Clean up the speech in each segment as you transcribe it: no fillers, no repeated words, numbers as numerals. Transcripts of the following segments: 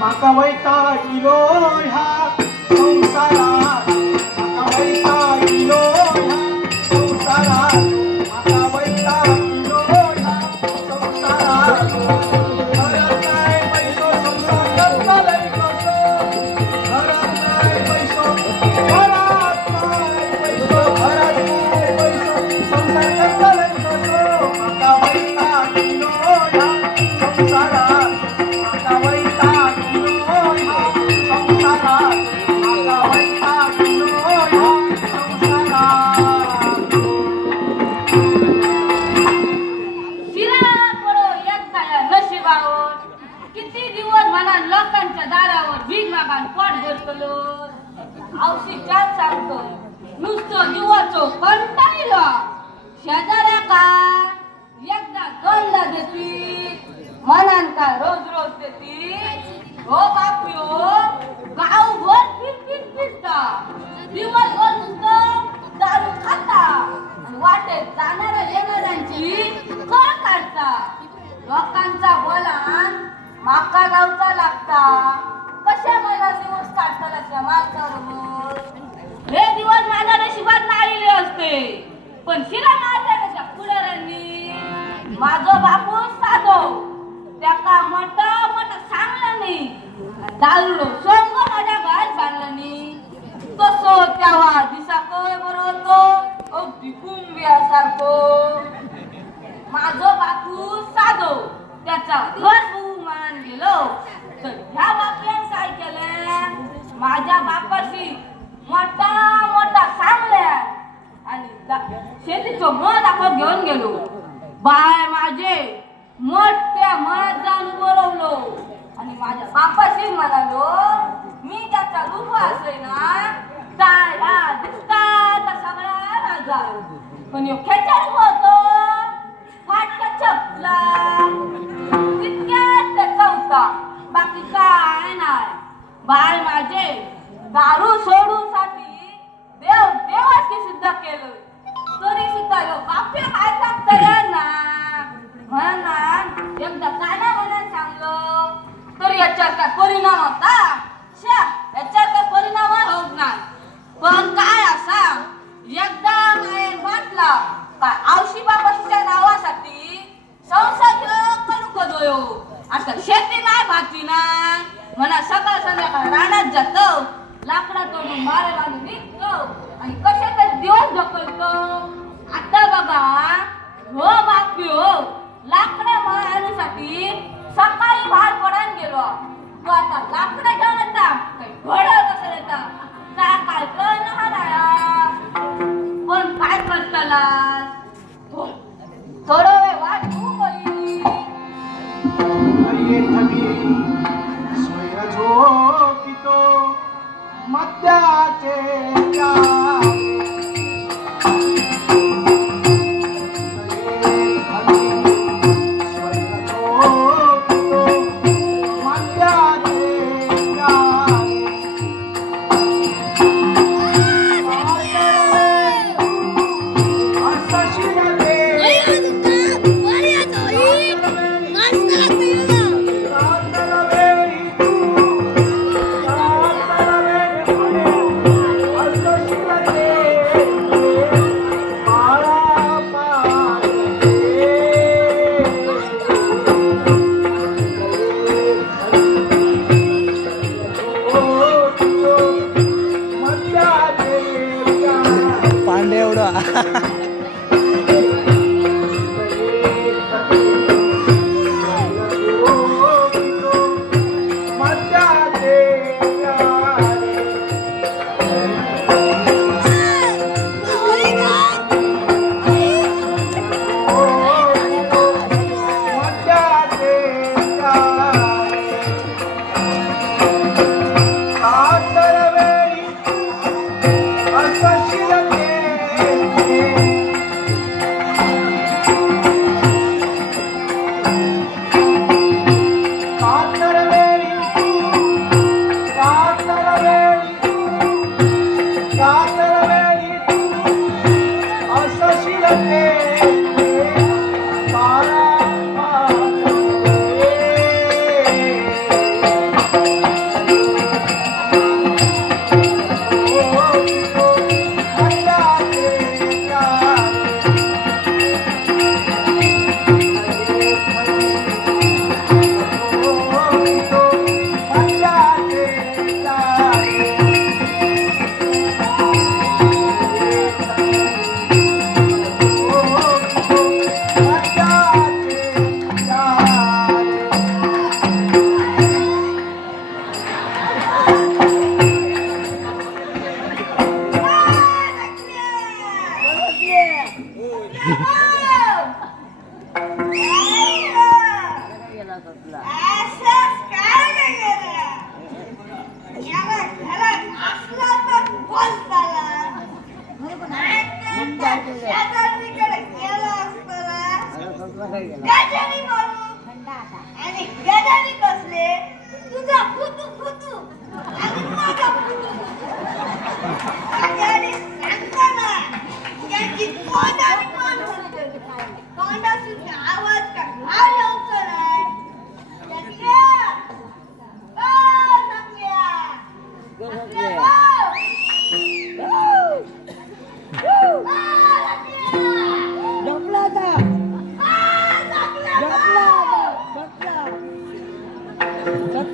माका वैतागिलो ह्या संसारात, माका वैतागिलो ह्या संसारात, माका वैतागिलो ह्या संसारात. घरात नाही पैसो संसार करतालय कसो, घरात नाही पैसो, घरात नाही पैसो, घरात नाही पैसो संसार करतालय कसो. माका वैतागिलो ह्या संसारात, माका वैतागिलो ह्या संसारात, माका वैतागिलो ह्या संसारात. शिरा पडो एकटा या नशिबावर. किती दिवस म्हणा लोकांच्या दारावर भीक मागान पोट भरतलो. औषधी चार सांगतो नुसतं जीवाचो कंटाळलो. शेजाऱ्याका एकदा दोनदा देती, मनान का रोज रोज देती. हो बापयो, गावभर फिरता, दिवसभर नुसतं दारू खाता आणि वाटेत जाणाऱ्या येणाऱ्यांची कळ काढता. लोकांचा बोलान माका गावचा लागता. कशा मला दिवस काढताना त्या माणसाबरोबर. हे दिवस माझ्या नशिबात नाही आलेले असते, पण शिरा मारल्याच्या पुढाऱ्यांनी माझो बापू साधो त्याका मोठा मोठा सांगला नाही. दारुडो सोंग माझ्या घरात बांधला नाही. तसो तेव्हा दिसाकय बरो तो अगदी कुंभियासारखो. माझो बापू साधो त्याचा घर बघू मान गेलो, तर ह्या बापल्यान काय केलं, माझ्या बापाशी मोठा मोठा सांगल्या आणि शेतीचो मळ दाखवत घेऊन गेलो. बाय माझे मोठ्या मळ्यात जाऊन बोलवलो आणि माझ्या बापाशी म्हणालो, मी त्याचा रूप असले ना चाळ्या दिसतात सगळ्या राजा, पण यो खेचार होतो फाटका चपला तितक्यात त्याचा होता, बाकी काय नाही. बाय माझे दारू सोडूसाठी देव देवाची सुद्धा केलं, तरी सुद्धा यो बापे काय सांगता ना म्हणा. एकदा काना म्हणून सांगलो तर याच्यावर काय परिणाम होता. याच्यावर काय परिणाम होत नाही. पण काय असा एकदा मायेन वाटला काय औशी बापाच्या नावासाठी संसार करू कदोयो. आता शेती नाही भाती नाही म्हणा, सकाळ संध्याकाळ रानात जातो, लाकडा तोडून मारे बांधून निघतो आणि कशा तरी दिवस ढकलतो. आता बघा हो बापयो, लाकडा मारण्यासाठी सकाळी बाहेर पडायला गेलो. तू आता लाकडा घेऊन येता काही घोडं कसं येता काय कळण हा नाया. पण काय करताला थोडं वेळ वाट तू बाई. अये थवी स्वैर झोपितो मद्याचे प्याले.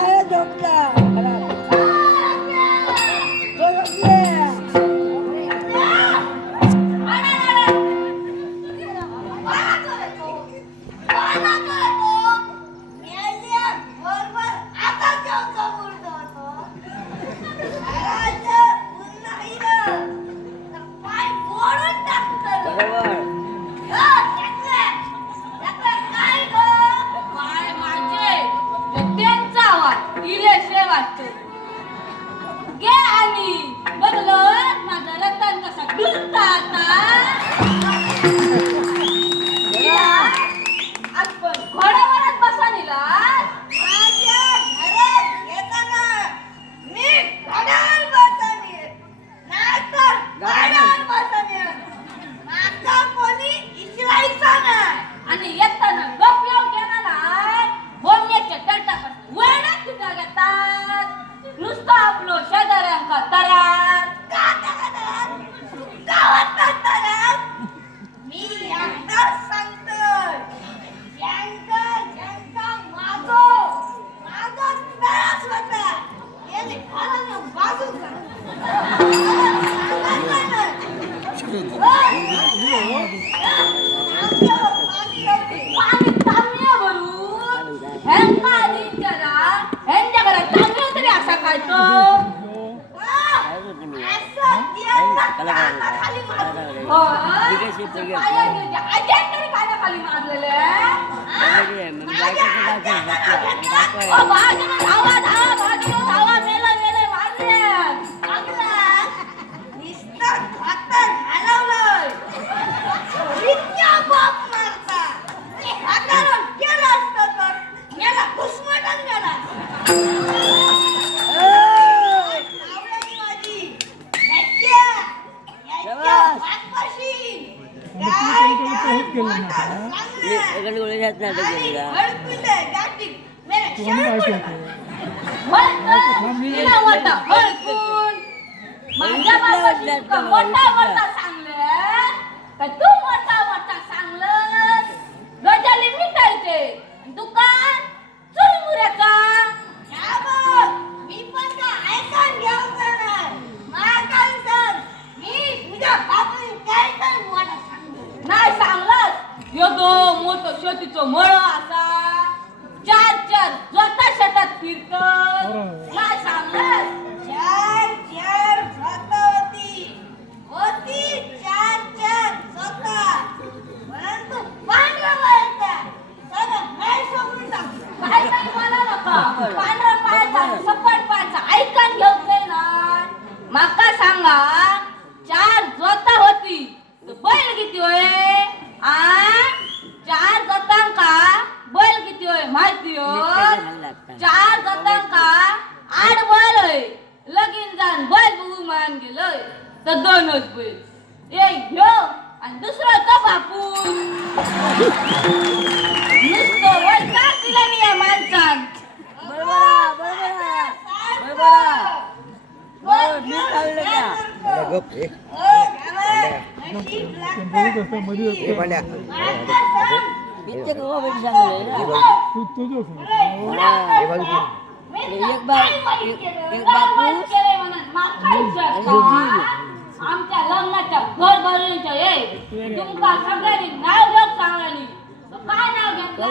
नाही झोपला आणि येताना गप्प गेला ना बोलण्याच्या टरटापासून वेळात सुद्धा घेतात नुसतं आपलं शेजाऱ्यांका तयार मी एकदाच सांगतोय ज्यांचा माझा त्रास होता याने खरं बाजू पाणी तांब्या भरून ह्यांका आधी विचारा ह्यांच्या घरात तांब्या तरी असा काय तो खाली मारलेले धावा मेला मेले मारले माझ्या बाबाची मोठा मोठा सांगले का तू मोठा मोठा सांगलं गजाली मिटायचे दुकान चुरमुऱ्याचा मी पण का ऐकून घ्यायचं नाही मला काय सांग मी तुझ्या बापाने काय काय मोठा सांगतो नाही सांगलंच योगो मोठं शेतीचं मळ असा चार चार स्वतः शेतात फिरत नाही सांगलंच चार चार होती चार चार स्वतः परंतु पांढरा व्हायचा सगळं काय सोडून टाकलं काय नाही मला नका पांढरा पायाचा सपाट पायाचा ऐकून घेऊन ना माका सांगा चार जोता होती तर बैल किती होय आ चार जोतांका बैल किती होय माहिती हो चार जोतांका आठ बैल होय लगीन जाण बैल बघू मान गेलोय तर दोनच बैल एक घेऊ आणि दुसरा तो बापून नुसतं वैताग दिला मी या माणसान आमच्या लग्नाच्या घर भरणीच्या ये तुमका सगळ्यांनी नाव घेऊन सांगली काय नाव घेतलं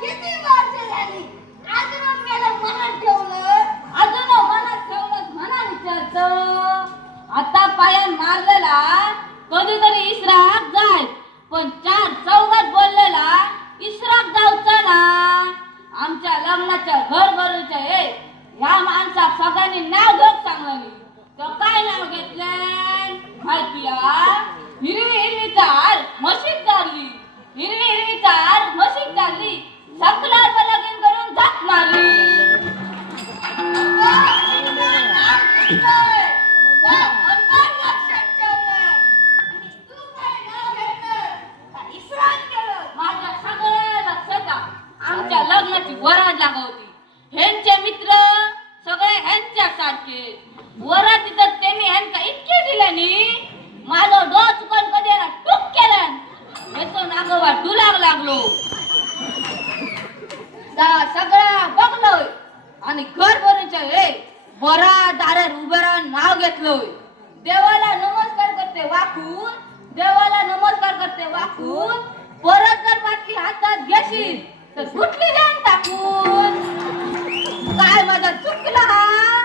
किती वर्ष झाली अजून मला मनात ठेवलं अजून मनात ठेवलं म्हणा विचारत आता पायान मारलेला कधीतरी इसराक जाय पण चार चौघात बोललेला इसराक जाऊचा ना आमच्या लग्नाच्या घर भरूच्या ये ह्या माणसाक सगळ्यांनी नाव घेऊन सांगलं तो काय नाव घेतलं माहिती हिरवी हिरवी चार म्हशीत चालली हिरवी हिरवी चार म्हशीत चालली सकलार लगीन करून झक मारली इसरा लागलो त्या सगळ्या बघलोय आणि घर भरूनच्या हे बरा दारात उभे राहून नाव घेतलोय देवाला नमस्कार करते वाकून देवाला नमस्कार करते वाकून परत जर बाटली हातात घेशील तर कुठली जाऊन टाकून काय माझा चुकला हा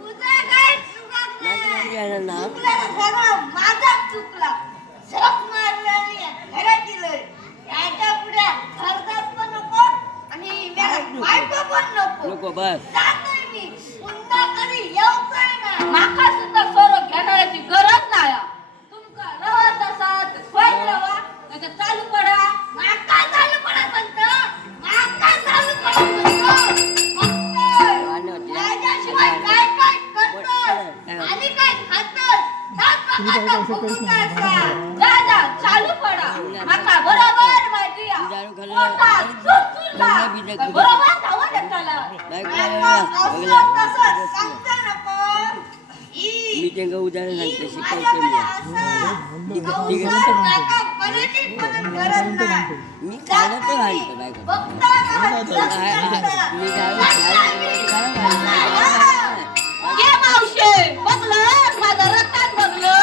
तुझं काय चुकत नाही. चुकलं तर सगळं माझाच चुकला. झक मारलं आणि घरात दिलंय. याच्या पुढे घरदार पण नको आणि मला बायको पण नको. जातोय मी. पुन्हा कधी येऊचंय नाही. माका सुद्धा सोरो घेण्याची गरज नाही तुमका रवत असाल स्वयं रवा नाही तर चालू पडा माका चालू पडत म्हणतं. माका चालू पडत म्हणतं. बघतोय. माझ्याशिवाय काय काय करतोस आणि काय खातोस त्याच प्रकारचा भोगून असा. जा जा चालू पडा माका बरोबर माहिती मोठा चुरचुरला बरोबर धावत येताला माका असं तसं सांगता नको. मी ते उदाहरण सांगते शिकायचं माझ्याकडे असं कौशल माका परिचित म्हणून गरज नाही. मी खाणं तर घालतो बायको बघता मी ये मावशे बघलं माझं रत्नात बघलं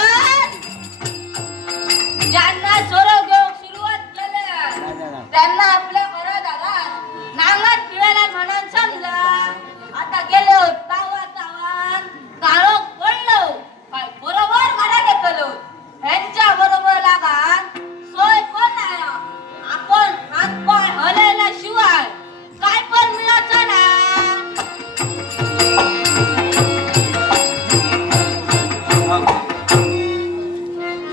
ज्यांना सोरो घेऊन सुरुवात केल्या त्यांना आपल्या घरादारात नांगात पिळायला म्हणून समजा आता गेलो तावा तावान काळो पडलो काय बरोबर मला घेतलो ह्यांच्या बरोबर लागान सोय कोण नाही आपण हातपाय हलेल्याशिवाय काय पण मिळायचं ना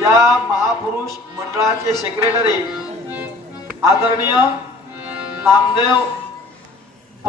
या महापुरुष मंडळाचे सेक्रेटरी आदरणीय नामदेव